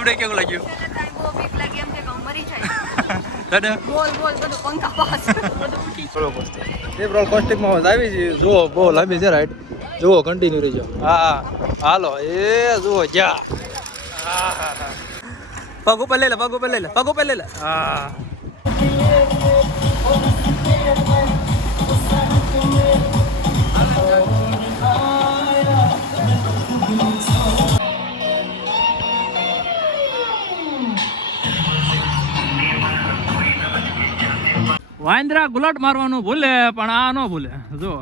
આપણે કેવું લાગ્યું? બહુ બીક લાગી એમ કે હું મરી જાય. દાદા બોલ બધું પંખા પાસ બધું ઉઠી એ રોલ કોસ્ટિકમાં આવી છે. જુઓ બહુ લાંબી છે રાઈડ. જુઓ કન્ટિન્યુ રહેજો. હા હાલો એ જુઓ જા. પગ ઉપર લઈ લે પગ ઉપર લઈ લે પગ ઉપર લઈ લે. હા વાંદરા ગુલાટ મારવાનું ભૂલે પણ આ ન ભૂલે. જો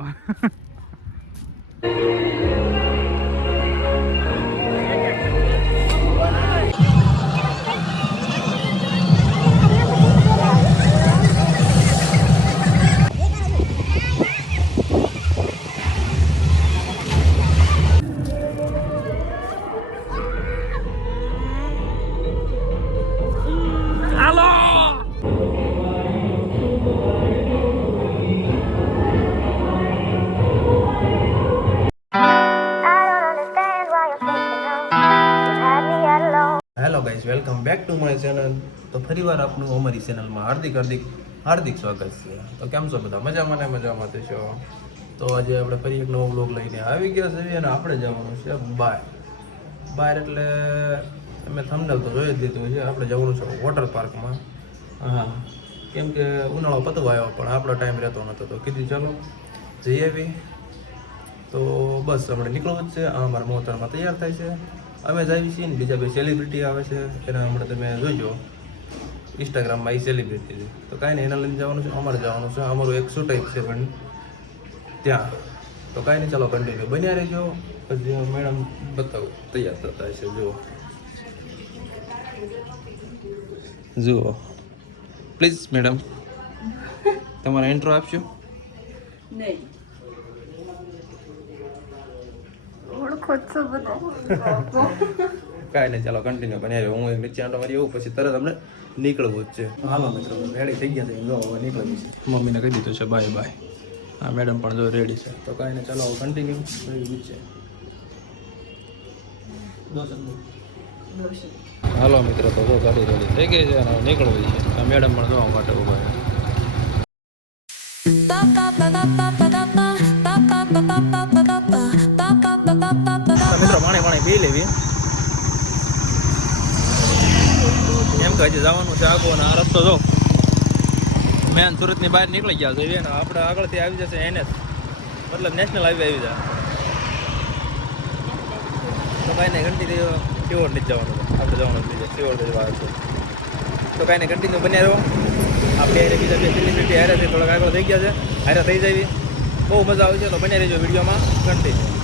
hello guys, welcome back to my channel. તો ફરીવાર આપનું અમારી ચેનલમાં હાર્દિક સ્વાગત છે. તો કેમ છો બધા? મજામાં ને મજામાં થશો. તો આજે આપણે ફરી એક નવો વ્લોગ લઈને આવી ગયા છે અને આપણે જવાનું છે બહાર એટલે અમે થંબનેલ તો જોઈ જ લીધું છે. આપણે જવાનું છે વોટર પાર્કમાં. હા, કેમ કે ઉનાળો પતવા આવ્યો પણ આપણો ટાઈમ રહેતો નહોતો તો કીધું ચાલો જઈ આવી. તો બસ આપણે નીકળવું જ છે. આ અમારા મોહતરમાં તૈયાર થાય છે. અમે જ આવી છીએ ને બીજા બે સેલિબ્રિટી આવે છે એના હમણાં તમે જોઈજો ઇન્સ્ટાગ્રામમાં એ સેલિબ્રિટી છે. તો કાંઈ નહીં, એના લઈને જવાનું છે. અમારે જવાનું છે. અમારું એક શૂટ છે પણ ત્યાં. તો કાંઈ નહીં, ચાલો કન્ટિન્યુ બન્યા રહેજો. પછી મેડમ બતાવું તૈયાર થતા હશે. જુઓ પ્લીઝ મેડમ તમારા ઇન્ટ્રો આપશો. નહીં ઓળખો છો બધા. કાંઈ નહીં, ચાલો કન્ટિન્યુ બન્યા રહ્યો. હું એક નીચે આંટો મારી આવું પછી તરત અમને નીકળવું જ છે. હાલો મિત્રો, રેડી થઈ ગયા છે. જો હવે નીકળવી છે. મમ્મીને કહી દીધું છે બાય બાય. હા મેડમ પણ જો રેડી છે. તો કાંઈ નહીં, ચાલો કન્ટિન્યુ રહી છે. હાલો મિત્રો, તો જો ગાડી રેડી થઈ ગઈ છે અને નીકળવી છે. આ મેડમ પણ જોવા માટે ઉભા છે. મિત્રો પાણી પી લેવી. એમ કે હજી જવાનું છે આગો અને આ રસ્તો જો મેન સુરતની બહાર નીકળી ગયા છે ને આપણે આગળથી આવી જશે NS મતલબ નેશનલ હાઈવે આવી જાય. તો કાંઈ નહીં, કન્ટિન્યુ શિવોર નથી જવાનું. આપણે જવાનું છે શિવોર જવા છે. તો કાંઈ નહીં, કન્ટિન્યુ બન્યા રહો. આપણે એને બીજા બે સેલિબ્રિટી હારે છે, થોડાક આગળ થઈ ગયા છે. હારે થઈ જાય બહુ મજા આવે છે. તો બન્યા રહેજો વિડીયોમાં continue.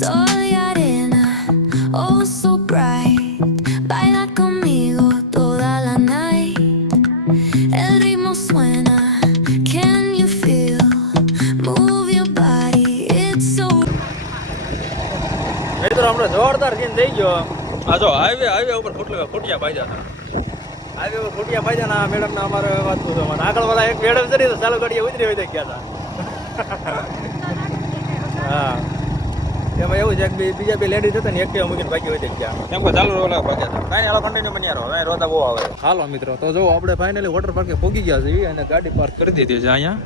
Soy arena, oh so bright. Baila conmigo toda la night. El ritmo suena, can you feel? Move your body, it's so. મિત્રો હમણાં જોરદાર સીન થઈ ગયો. આ જો હાઈવે ઉપર ફૂટિયા પાડ્યા હતા. હાઈવે ઉપર ફૂટિયા પાડ્યા ના મેડમના અમારે વાત પૂછો. આગળ વાળા એક મેડમ ચડી તો ચાલુ ગાડીએ ઉતરી ગયા હતા. હા, એમાં એવું છે કે બીજા બે લેડીઝ હતા ને એકટીવા મૂકીને ભાગી વધી ગયા. એમ કે ચાલુ રોલા ભાગ્યા હતા. કાંઈ હાલો કન્ટિન્યુ બન્યા રહો. હવે રોતા બહુ આવે. હાલો મિત્રો, તો જો આપણે ફાઇનલી વોટર પાર્કે પહોંચી ગયા છીએ અને ગાડી પાર્ક કરી દીધી છે. અહીંયા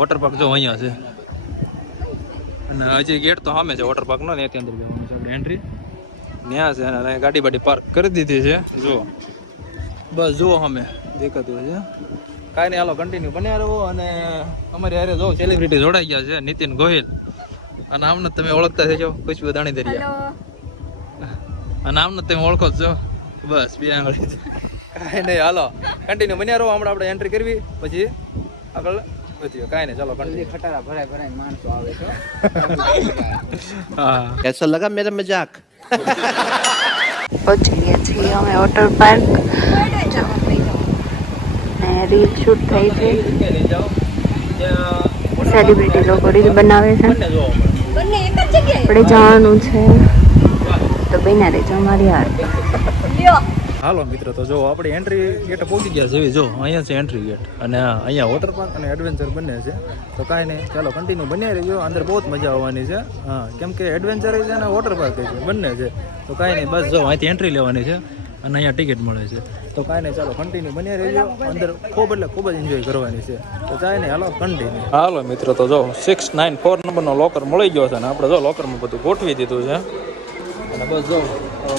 વોટર પાર્ક જો અહીંયા છે અને હજી ગેટ તો સામે છે વોટર પાર્કનો ને ત્યાં અંદર જવાનું છે આપણે એન્ટ્રી ત્યાં છે અને ગાડી બાડી પાર્ક કરી દીધી છે. જુઓ બસ જુઓ સામે દેખાતું છે. કાંઈ નહીં, હાલો કન્ટિન્યુ બન્યા રહો. અને અમારી હારે જો સેલિબ્રિટી જોડાઈ ગયા છે નીતિન ગોહિલ. અને આમને તમે ઓળખતા થજો ખુશ્બુ દાણી દરિયા. અને આમને તમે ઓળખો જ છો. બસ બે આંગળી. કાંઈ નહીં, હાલો કન્ટિન્યુ બન્યા રહો. હમણાં આપણે એન્ટ્રી કરવી પછી આગળ વધીએ. કાંઈ નહીં, ચાલો કન્ટિન્યુ. ખટારા ભરાય માણસો આવે છે. હા, कैसा लगा मेरा मजाक? પહોંચી ગયા છીએ અમે વોટર પાર્ક. રીલ શૂટ થઈ છે. સેલિબ્રિટી લોકો રીલ બનાવે છે. બંને એક જ જગ્યાએ આપણે જવાનું છે તો બન્યા રહેજો અમારી હાર. લ્યો હાલો મિત્રો, તો જો આપણે એન્ટ્રી ગેટ પહોંચી ગયા છે. જો અહીંયા છે એન્ટ્રી ગેટ, અને અહીંયા વોટર પાર્ક અને એડવેન્ચર બંને છે. તો કાંઈ નહીં, ચાલો કન્ટિન્યુ બન્યા રહેજો. અંદર બહુ જ મજા આવવાની છે. હા, કેમ કે એડવેન્ચર છે અને વોટર પાર્ક છે, બંને છે. તો કાંઈ નહીં, બસ જો અહીંથી એન્ટ્રી લેવાની છે અને અહીંયા ટિકિટ મળે છે. તો કાંઈ નહીં, ચાલો કન્ટિન્યુ બન્યા રહેજો. અંદર ખૂબ જ એન્જોય કરવાની છે. તો કાંઈ નહીં, હાલો કન્ટિન્યુ. હાલો મિત્રો, તો જો 694 નંબરનો લોકર મળી ગયો છે, અને આપણે જો લોકરમાં બધું ગોઠવી દીધું છે. અને બસ જો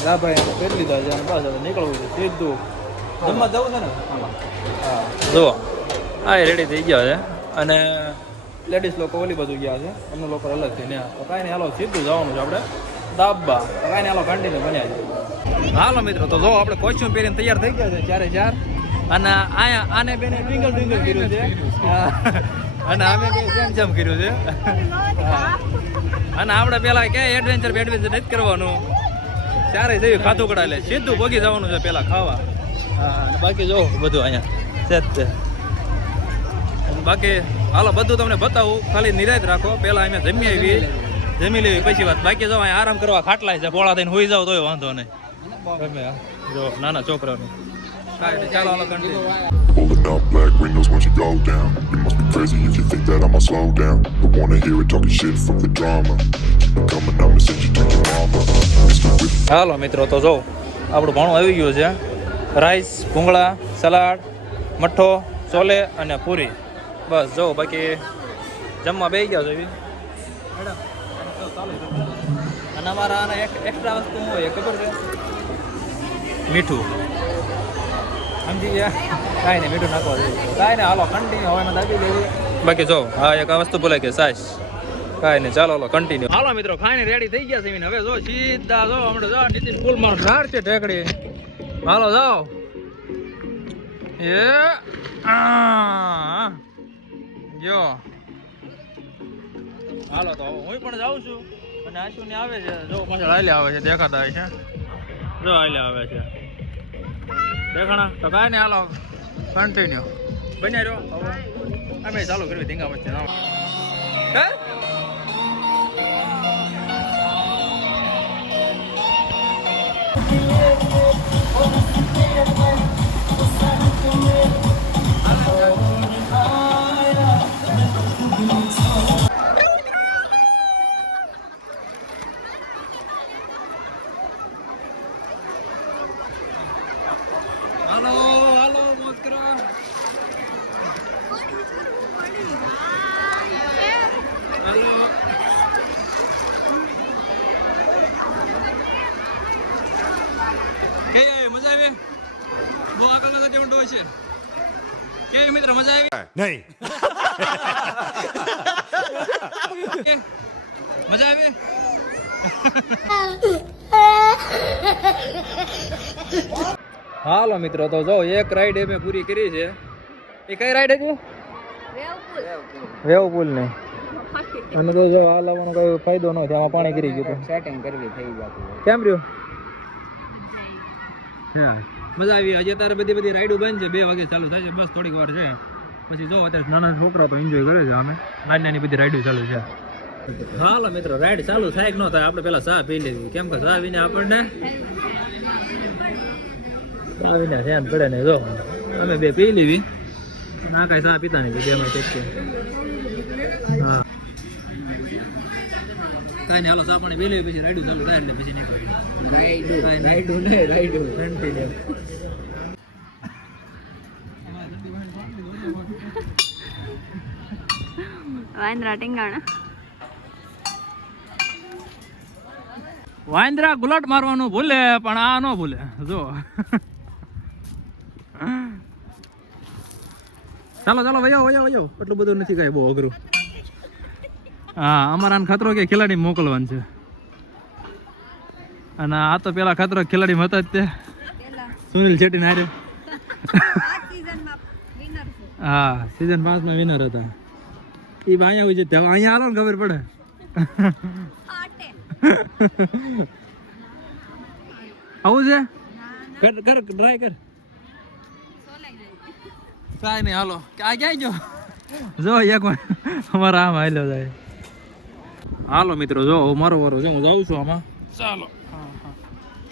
ગાભાઈ કરી લીધા છે, અને બસ હવે નીકળવું છે સીધું જમવા જવું છે ને. હા, જુઓ હા, એ રેડી થઈ ગયા છે. અને લેડીઝ લોકો ઓલી બાજુ ગયા છે, અમને લોકો અલગથી ને. તો કાંઈ નહીં, હાલો સીધું જવાનું છે આપણે દાબા. તો કાંઈ નહીં, હાલો કન્ટિન્યુ બન્યા છે. હાલો મિત્રો, તો જો આપણે કોસ્ચ્યુમ પહેરીને તૈયાર થઈ ગયા છે ચારે ચાર. અને અહીંયા આને બેને ટ્વિંકલ ટ્વિંકલ કર્યું છે, અને અમે જેમ કર્યું છે. અને આપણે પેલા કે એડવેન્ચર નથી કરવાનું, ચારે જઈએ ખાતું કડા લે સીધું ભોગી જવાનું છે પેલા ખાવા. હા, અને બાકી જો બધું અહીંયા છે જ છે. બાકી હાલો બધું તમને બતાવું, ખાલી નિરાત રાખો. પેલા અમે જમી લેવી પછી વાત. બાકી જો અહીંયા આરામ કરવા ખાટલાય છે, પોળા થઈને હોઈ જાવ તોય વાંધો નહીં. ગમે જો નાના છોકરાનું. ચાલો હાલો continue. Pulling up black windows once you go down. You must be crazy if you think that I'ma slow down. Don't wanna hear it talking shit from the drama. Keep it coming, I'ma send you to your mama. Mr. Whip. હાલો મિત્રો, તો જો આપણું ભાણું આવી ગયું છે. Rice, ભૂંગળા, salad, મઠ્ઠો, chole અને પૂરી. બસ જો બાકી જમવા બેસી ગયા છે મેડમ. અને અમારા આને એક એક્સ્ટ્રા વસ્તુ શું હોય ખબર છે? મીઠું. સમજી ગયા? કાંઈ નહીં, મીઠું નાખવા જોઈએ. કાંઈ નહીં, હાલો કન્ટિન્યુ. હવે એમાં દાબી દેવી. બાકી જો હા, એક આ વસ્તુ બોલાય કે સાઈસ. કાંઈ નહીં, ચાલો હાલો કન્ટિન્યુ. હાલો મિત્રો, ખાઈને રેડી થઈ ગયા છે. હવે જો સીધા જો હમણાં જો નીતિશ સ્કૂલમાં ઢાળ છે ઢેકડી. હાલો જાઓ. એ જો હાલો, તો હું પણ જાઉં છું. અને આશુને આવે છે, જો પાછળ હાલ્યા આવે છે, દેખાતા હોય છે. જો હાલ્યા આવે છે દેખાણા. તો કાંઈ નહીં, હાલો કન્ટિન્યુ બન્યા રહ્યો. હવે અમે ચાલુ કરવી ધીંગા વચ્ચે. હે હાલો મોજ કરો. હાલો કે મજા આવે? બહુ આગળ નથી ઊંડો છે. કે મિત્ર મજા આવી? Nay. મજા આવે? હાલો મિત્રો, તો જો એક રાઈડ અમે પૂરી કરી છે. એ કઈ રાઈડ હતી? વેવ પુલ ને. અને તો જો આ લાવવાનો કઈ ફાયદો ન થયો, આમાં પાણી ગરી ગયું. સેટિંગ કરવી થઈ જતું. કેમ રહ્યું? હા, મજા આવી. હજી અત્યારે બધી રાઈડો બંધ છે. 2 વાગે ચાલુ થાય છે. બસ થોડીક વાર છે, પછી જો અત્યારે નાના છોકરા તો એન્જોય કરે છે. અમે નાની બધી રાઈડો ચાલુ છે. હાલો મિત્રો, રાઈડ ચાલુ થાય કે ન થાય, આપણે પેલા ચા પી લેવી. કેમ કે ચા વિના આપણને ચા વિના ધ્યાન પડે ને. જો અમે 2 પી લેવી. ના કઈ ચા પીતા નહીં, બધી અમે હા કાંઈ નહીં, હાલો ચા પાણી પી લેવી. પછી રાઈડો ચાલુ થાય એટલે પછી નીકળીએ. રાઈડો કન્ટિન્યુ. વાંદરા ટીંગાણા. વાંદરા ગુલાટ મારવાનું ભૂલે, પણ આ ન ભૂલે. જો ચાલો વયો એટલું બધું નથી કઈ બહુ અઘરું. હા, અમારા ખતરો કે ખેલાડી મોકલવાનું છે. અને આ તો પેલા ખતરો ખેલાડી હતા જ તે સુનિલ શેટ્ટી ને હારે. હા, સીઝન 5 માં વિનર હતા. એ અહીંયા હોય છે, અહીંયા આલો ને ખબર પડે. આવું છે? કર ટ્રાય કર. કાંઈ નહીં, હાલો આ ક્યાં ગયો? જો એક અમારા આમ હાલ્યો જાય. હાલો મિત્રો, જો મારો વારો છે, હું જાઉં છું આમાં. ચાલો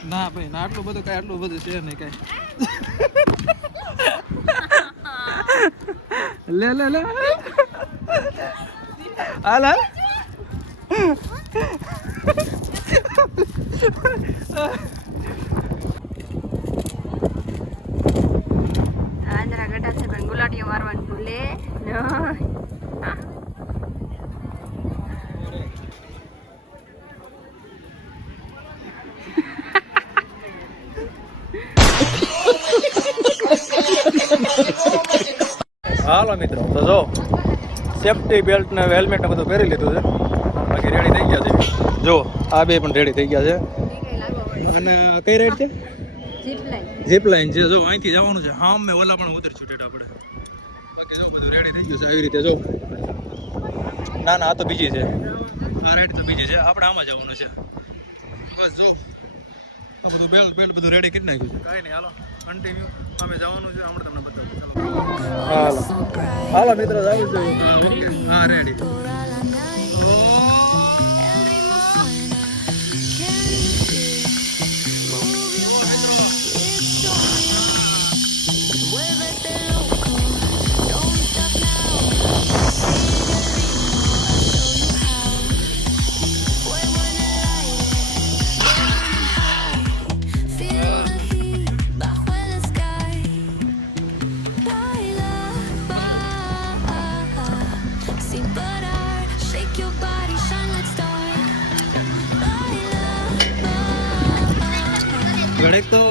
ના ભાઈ ના આટલું બધું કાંઈ આટલું બધું છે નહીં કાંઈ. લે લે લે હાલ હાલ. આંધ્રા ગટા છે પણ ગુલાટીઓ મારવાનું ભૂલે નહીં. હાલો મિત્રો તો જો સેફ્ટી બેલ્ટ ને હેલ્મેટ ને બધું પહેરી લીધું છે, બાકી રેડી થઈ ગયા છે. જો આ બે પણ રેડી થઈ ગયા છે. અને કઈ રાઈડ છે? જીપ લાઈન છે. જો અહીંથી જવાનું છે હા મેં ઓલા પણ ઉતર છૂટેટ આપણે. બાકી જો બધું રેડી થઈ ગયું છે આવી રીતે. જો ના ના આ તો બીજી છે, આ રાઈડ તો બીજી છે. આપણે આમાં જવાનું છે બસ. જો આ બધું બેલ્ટ બધું રેડી કરી નાખ્યું છે. કાંઈ નહીં હાલો કન્ટિન્યુ અમે જવાનું છે હમણાં તમને બતાવું. હાલો હાલો મિત્રો જવું જોઈએ. હા રેડી. ઘડીક તો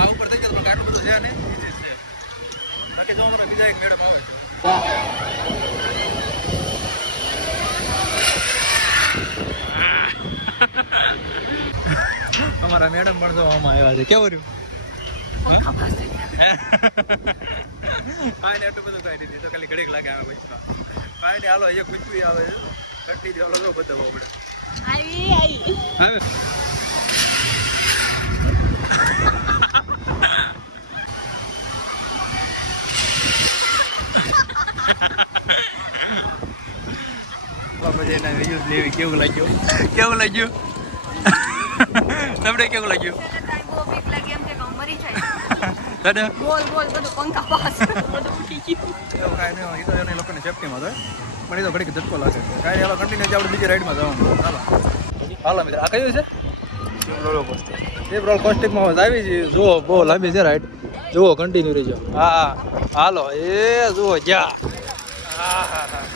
આ ઉપર થઈ ગયો પણ આટલું બધું છે ને બાકી જો અમારા બીજા એક મેડમ આવે. અમારા મેડમ પણ જો આમાં આવ્યા છે. કેવું રહ્યું? કાંઈ એટલું બધું કાંઈ નથી તો ખાલી ઘડીક લાગે આવે પછી કાંઈ નહીં. હાલો એક પૂછવી આવે છે કટલી ચાલો જો બતાવો આપણે આવે. કેવું લાગ્યું કેવું લાગ્યું તમને કેવું લાગ્યું? બહુ બીક લાગે એમ છે કે હું મરી જાય. દાદા બોલ બોલ બધું પંખા પાસ બધું ઉઠી ગયું. એવું કાંઈ નહીં. એ તો એને લોકોની સેફટીમાં થાય પણ એ તો ઘડીક ધક્કો લાગે. કાંઈ નહીં હાલો કન્ટિન્યુ આપણે બીજી રાઈડમાં જવાનું. હાલો હાલો મિત્ર આ કયું છે? એ રોલ કોસ્ટિકમાં આવી છે. જુઓ બહુ લાંબી છે રાઈડ. જુઓ કન્ટિન્યુ રહીજો. હા હાલો એ જુઓ જ્યાં હા હા હા.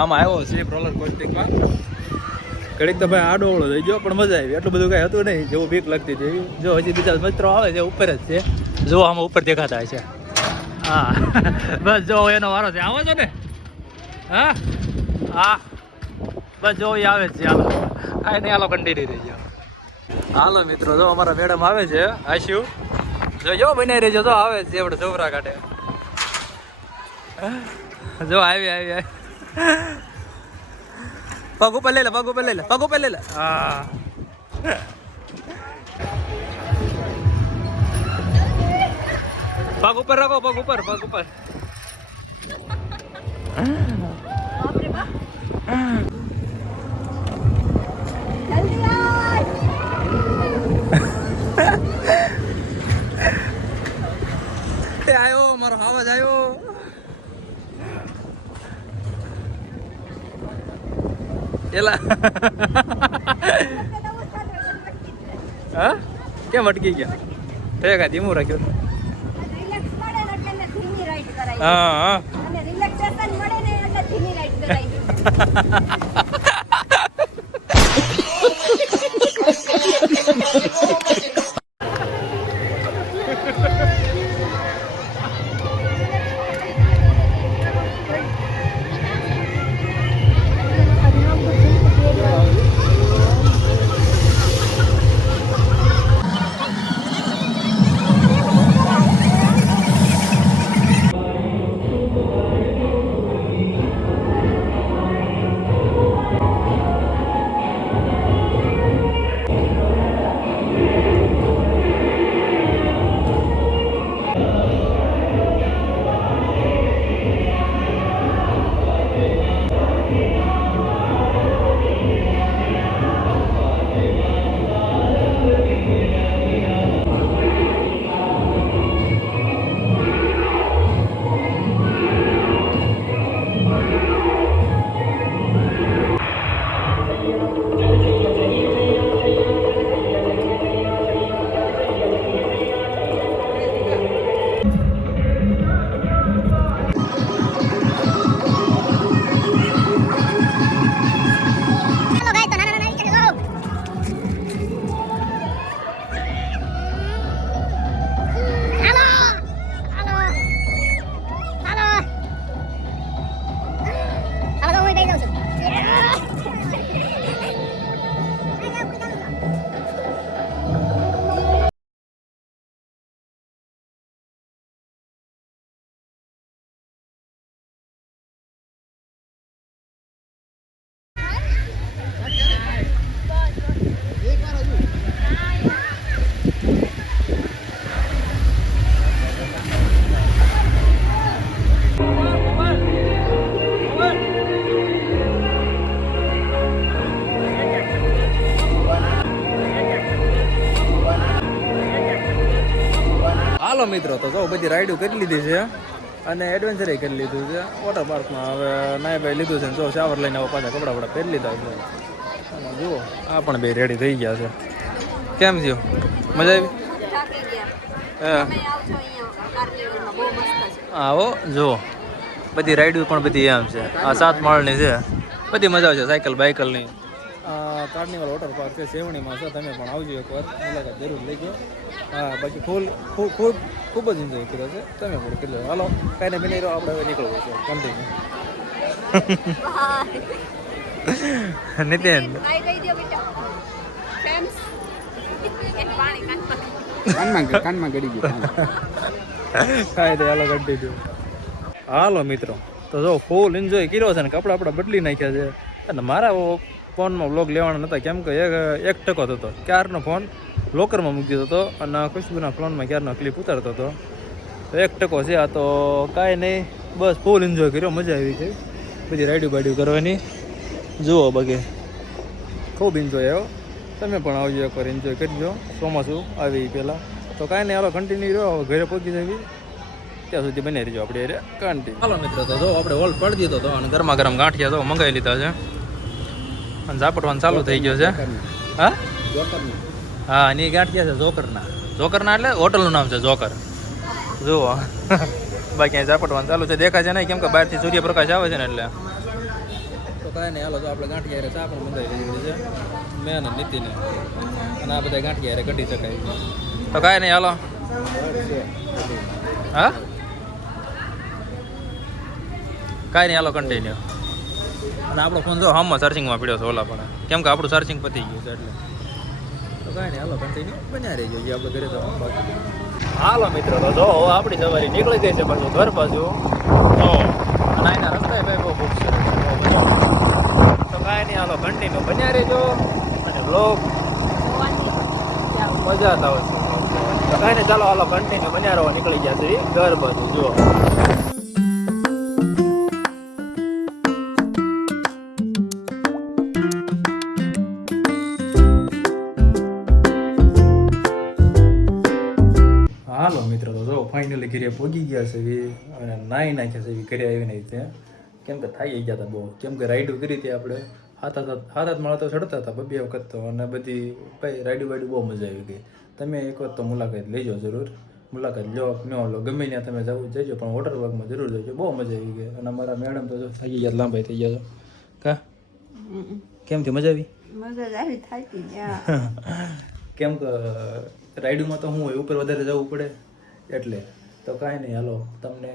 આમાં આવ્યો છે રોલર કોસ્ટિંગમાં. ઘડીક તો ભાઈ આડો ઓળો થઈ ગયો પણ મજા આવી. એટલું બધું કાંઈ હતું નહીં જેવું બીક લાગતી હતી. જો હજી બીજા મિત્રો આવે છે ઉપર જ છે. જો આમાં ઉપર દેખાતા છે. હા બસ જો એનો વારો છે. આવો છો ને? હા હા બસ જો એ આવે જ છે. હાલો કાંઈ નહીં હાલો કન્ટિન્યુ રહી ગયો. હાલો મિત્રો જો અમારા મેડમ આવે છે આશુ. જો બનાવી રહેજો. જો આવે છે આપણે છોકરા કાઢે. જો આવી આવી પગ ઉપર લઈ લે પગ ઉપર લઈ લે પગ ઉપર લઈ લે. હા પગ ઉપર રાખો પગ ઉપર પગ ઉપર. આવ્યો મારો અવાજ આવ્યો. એલા હા કેમ અટકી ગયા? તે કાંઈ ધીમું રાખ્યું. હા હા જો બધી રાઈડો કરી લીધી છે અને એડવેન્ચરે કરી લીધું છે વોટર પાર્કમાં. હવે નાયભાઈ લીધું છે ને જો શાવર લઈને હવે પાછા કપડાં વપડા પહેરી લીધા છે. અને જુઓ આ પણ બે રેડી થઈ ગયા છે. કેમ થયું? મજા આવી? થાકી ગયા. હા તમે આવજો અહીંયા કાર્નિવલમાં બહુ મસ્ત છે. આવો જુઓ બધી રાઈડો પણ બધી એમ છે. આ 7 માળની છે. બધી મજા આવશે સાયકલ બાઇકલની. કાર્નિવલ વોટર પાર્ક છે સેવણીમાં છે. તમે પણ આવજો એકવાર મુલાકાત જરૂર લેજો. હા બાકી ખૂબ જ એન્જોય કર્યો છે. તમે પણ કર્યો. હાલો કાંઈ ને બની રહ્યો આપણે હવે નીકળવું છે કન્ટિન્યુ. નીતિન બાય કહી દો બેટા. ફ્રેન્ડ્સ એક પાણી કાનમાં ગળી ગયું કાંઈ દે હાલો કન્ટિન્યુ. હાલો મિત્રો તો જો ફૂલ એન્જોય કર્યો છે ને કપડાં આપણા બદલી નાખ્યા છે. અને મારા ફોનમાં વ્લોગ લેવાના નહોતા કેમ કે એક ટકો હતો ક્યારનો ફોન લોકરમાં મૂકી દીધો હતો અને ખુશ્બુના ફોનમાં ક્યારનો ક્લિપ ઉતારતો હતો. તો 1 ટકો છે આ તો કાંઈ નહીં બસ ફૂલ એન્જોય કર્યો. મજા આવી ગઈ બધી રાઈડું બાઈડું કરવાની. જુઓ બગે ખૂબ એન્જોય આવ્યો. તમે પણ આવજો એકવાર એન્જોય કરજો ચોમાસું આવી પહેલાં. તો કાંઈ નહીં હાલો કન્ટિન્યુ રહ્યો. હવે ઘરે પહોંચી જવી ત્યાં સુધી બની રહીજો આપણે એરિયા કન્ટિન્યુ. હાલો મિત્રો તો જો આપણે હોલ પડી દીધો હતો અને ગરમા ગરમ ગાંઠિયા તો મંગાવી લીધા છે અને ઝાપટવાનું ચાલુ થઈ ગયો છે. હા હા અને એ ગાંઠિયા છે જોકરના એટલે હોટલનું નામ છે જોકર. જુઓ બાકી અહીં ઝાપટવાનું ચાલુ છે દેખાય છે નહીં કેમ કે બહારથી સૂર્યપ્રકાશ આવે છે ને એટલે. તો કાંઈ નહીં હાલો તો આપણે ગાંઠિયા ચા પણ મંગાવી લીધી છે મેં અને નીતિને અને આ બધા ગાંઠિયા કઢી શકાય. તો કાંઈ નહીં હાલો. હા કાંઈ નહીં હાલો કન્ટિન્યુ. અને આપણો ફોન જો હામમાં સર્ચિંગમાં પડ્યો છે ઓલા પણ કેમ કે આપણું સર્ચિંગ પતી ગયું છે એટલે. તો કાંઈ નહીં હાલો કન્ટિન્યુ બન્યા રહીજો જે આપણે ઘરે જવાનું બાકી. હાલો મિત્રો તો જો હવે આપણી સવારી નીકળી ગઈ છે પાછું ઘર બાજુ. તો અને એના રસ્તા ભાઈ બહુ ખૂબ સરસ છે. તો કાંઈ નહીં હાલો કન્ટિન્યુ બન્યા રહેજો અને બ્લોગ મજા જ આવશે. તો કાંઈ નહીં ચાલો હાલો કન્ટિન્યુ બન્યા રહો. નીકળી ગયા છે ઘર બાજુ. જુઓ હાલો મિત્રો તો જો ફાઇનલી ઘરે પહોંચી ગયા છે અને નાહી નાખ્યા છે ઘરે આવીને ત્યાં કેમ કે થાઈ ગયા હતા બહુ કેમ કે રાઈડું કરી હતી આપણે હાથ માળા તો ચડતા હતા 2 વખત તો અને બધી ભાઈ રાઈડું બહુ મજા આવી ગઈ. તમે એક વખત તો મુલાકાત લેજો જરૂર. મુલાકાત લો ન લો ગમે ત્યાં તમે જવું જજો પણ વોટર પાર્કમાં જરૂર જજો. બહુ મજા આવી ગઈ. અને અમારા મેડમ તો થાકી ગયા લાંબાઈ થઈ ગયા છો કા કેમ કે મજા આવી? મજા જ આવી થાકી ગયા. કેમ કે રાઈડમાં તો હું હોય ઉપર વધારે જવું પડે એટલે. તો કાંઈ નહીં હાલો તમને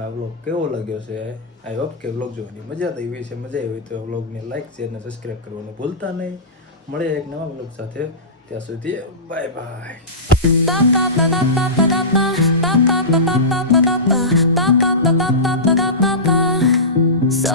આ વ્લોગ કેવો લાગ્યો છે? આઈ હોપ કે વ્લોગ જોવાની મજા આવી હોય છે. મજા આવી હોય તો વ્લોગને લાઈક શેર અને સબસ્ક્રાઈબ કરવાનું ભૂલતા નહીં. મળે એક નવા વ્લોગ સાથે. ત્યાં સુધી બાય બાય. So